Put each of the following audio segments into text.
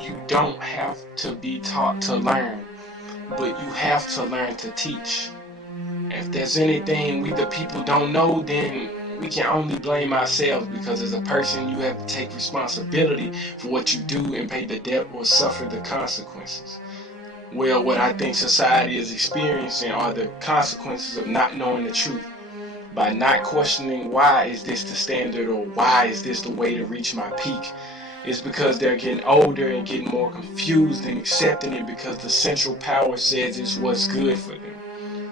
You don't have to be taught to learn, but you have to learn to teach. If there's anything we the people don't know, then we can only blame ourselves, because as a person you have to take responsibility for what you do and pay the debt or suffer the consequences. Well, what I think society is experiencing are the consequences of not knowing the truth. By not questioning why is this the standard or why is this the way to reach my peak, it's because they're getting older and getting more confused and accepting it because the central power says it's what's good for them.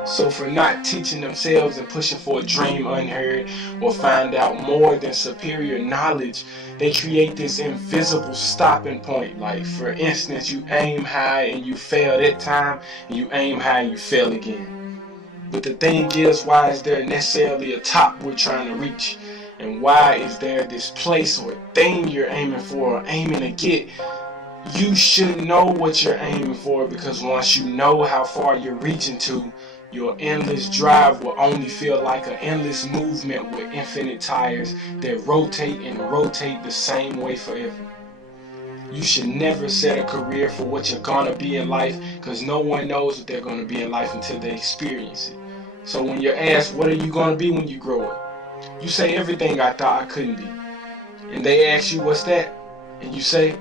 So for not teaching themselves and pushing for a dream unheard or find out more than superior knowledge, they create this invisible stopping point. Like, for instance, you aim high and you fail that time, and you aim high and you fail again. But the thing is, why is there necessarily a top we're trying to reach? And why is there this place or thing you're aiming for or aiming to get? You should know what you're aiming for, because once you know how far you're reaching to, your endless drive will only feel like an endless movement with infinite tires that rotate and rotate the same way forever. You should never set a career for what you're gonna be in life, because no one knows what they're gonna be in life until they experience it. So when you're asked, what are you gonna be when you grow up? You say, everything I thought I couldn't be. And they ask you, what's that? And you say,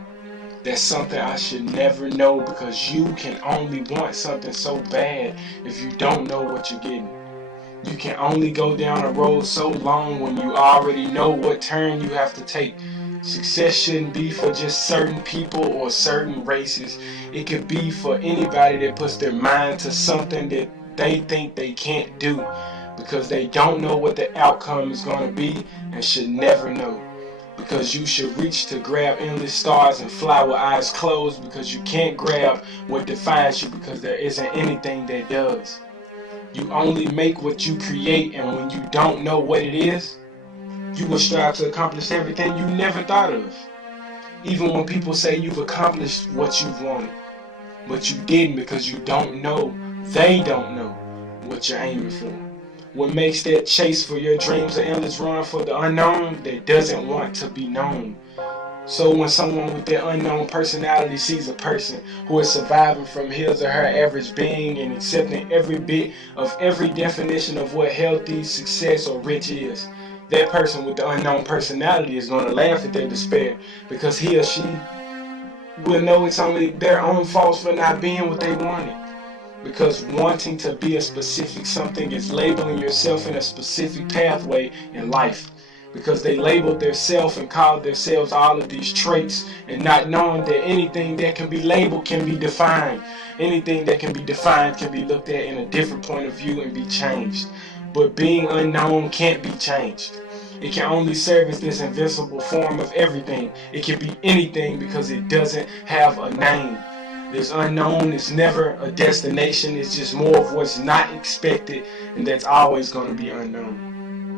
that's something I should never know, because you can only want something so bad if you don't know what you're getting. You can only go down a road so long when you already know what turn you have to take. Success shouldn't be for just certain people or certain races. It could be for anybody that puts their mind to something that they think they can't do, because they don't know what the outcome is going to be and should never know. Because you should reach to grab endless stars and fly with eyes closed, because you can't grab what defines you, because there isn't anything that does. You only make what you create, and when you don't know what it is, you will strive to accomplish everything you never thought of. Even when people say you've accomplished what you've wanted, but you didn't, because you don't know, they don't know what you're aiming for. What makes that chase for your dreams an endless run for the unknown that doesn't want to be known. So when someone with their unknown personality sees a person who is surviving from his or her average being and accepting every bit of every definition of what healthy, success, or rich is, that person with the unknown personality is going to laugh at their despair, because he or she will know it's only their own fault for not being what they wanted. Because wanting to be a specific something is labeling yourself in a specific pathway in life. Because they labeled themselves and called themselves all of these traits, and not knowing that anything that can be labeled can be defined. Anything that can be defined can be looked at in a different point of view and be changed. But being unknown can't be changed. It can only serve as this invisible form of everything. It can be anything because it doesn't have a name. This unknown is never a destination. It's just more of what's not expected, and that's always going to be unknown.